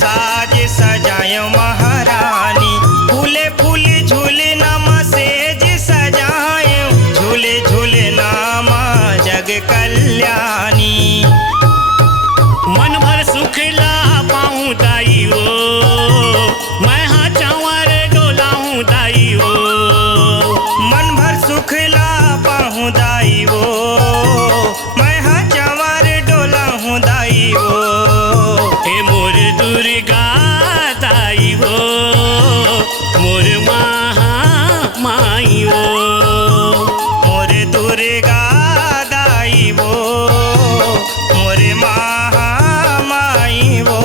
साज सजायो महारानी, फूले फूले झूले नामा सेज सजायो, झूले झूले नामा जग कल्याणी। मन भर सुखला पाऊँ दाई वो, मैं हाँ चंवर डोलाऊँ दाई वो। मन भर सुखला पाहूँ दाई वो, मैं हाँ चंवर डोलाऊँ दाई वो। हे मोर दुर्गा दाई वो, मोर महामाई वो। मोर दुर्गा दाई वो, मोर महामाई वो।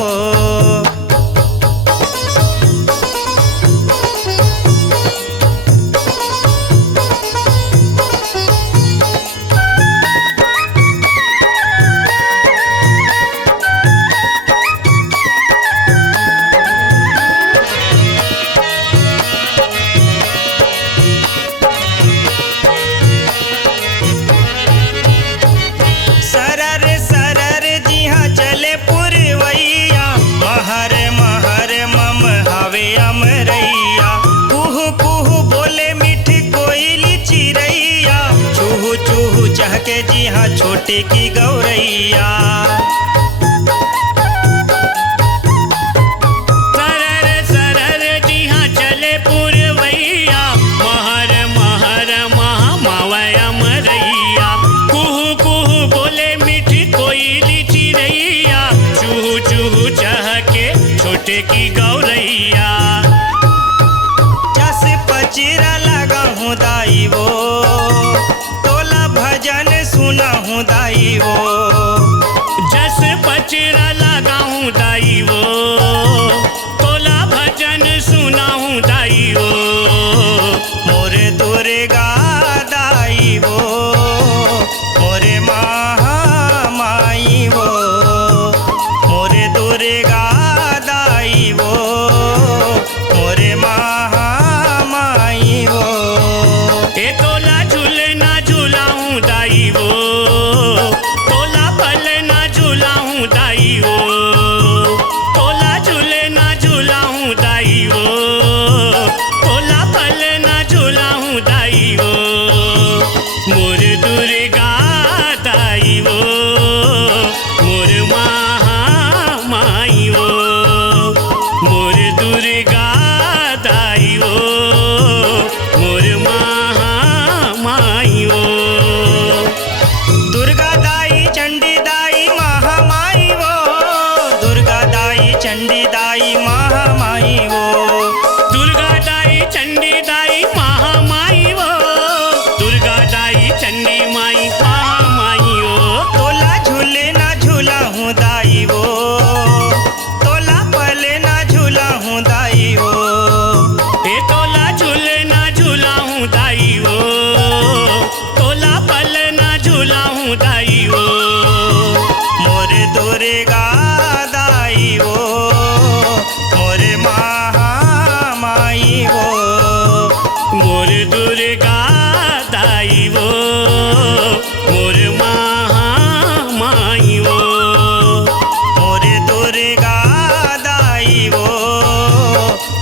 सरर सरर जिहाँ चले पुरवैया, महर महर मम हवे अमरैया। कुहू कुहू बोले मीठी कोयली चिरैया, चूहू चूहू चहके जिहाँ छोटे की गौरैया। सरर सरर जिहाँ चले पुरवैया, महर महर महामावय अमरैया। कुहू कुहू बोले मीठी कोयली चिरैया, चूहू चूहू चहके छोटे की गौरैया। जस पचिरा लगा हूँ दाई वो, तोला भजन सुना हूँ दाई वो। जस पचरा लगाऊं दाई वो, तोला भजन सुनाऊं दाई वो। मोर दुर्गा दाई वो, मोर महामाई वो। मोर दुर्गा दाई वो, मोर महामाई वो। ए तोला झूलना झूलाऊं दाई वो, तोला पलना झूलाऊं दाई वो। तोला झूलना झूलाऊं दाई वो, तोला पलना झूलाऊं दाई वो। मोर दुर्गा दाई वो, मोर महामाई वो। मोर दुर्गा दाई वो, मोर महामाई वो। दुर्गा दाई चंडी दाई महामाई वो, दुर्गा दाई चंडी दाई महामाई वो। दुर्गा दाई चंडी दाई महामाई वो, दुर्गा दाई चंडी माई महामाई वो। तोला झूले ना झूला हूँ दाई वो, तोला पले ना झूला हूँ दाई वो। ए तोला झूलना झूलाऊं दाई वो, तोला पलना झूलाऊं दाई वो। मोर दुर्गा दाई वो, मोर महामाई वो। मोर दुर्गा दाई वो, मोर महामाई वो। मोर दुर्गा दाई वो,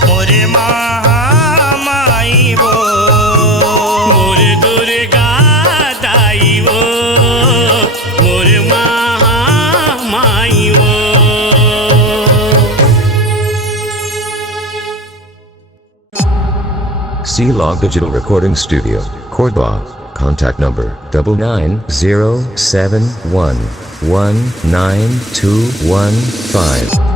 मोर महामाई वो। मोर दुर्गा दाई वो, मोर महामाई वो। C-Log Digital Recording Studio, Cordoba. Contact number 99071192115.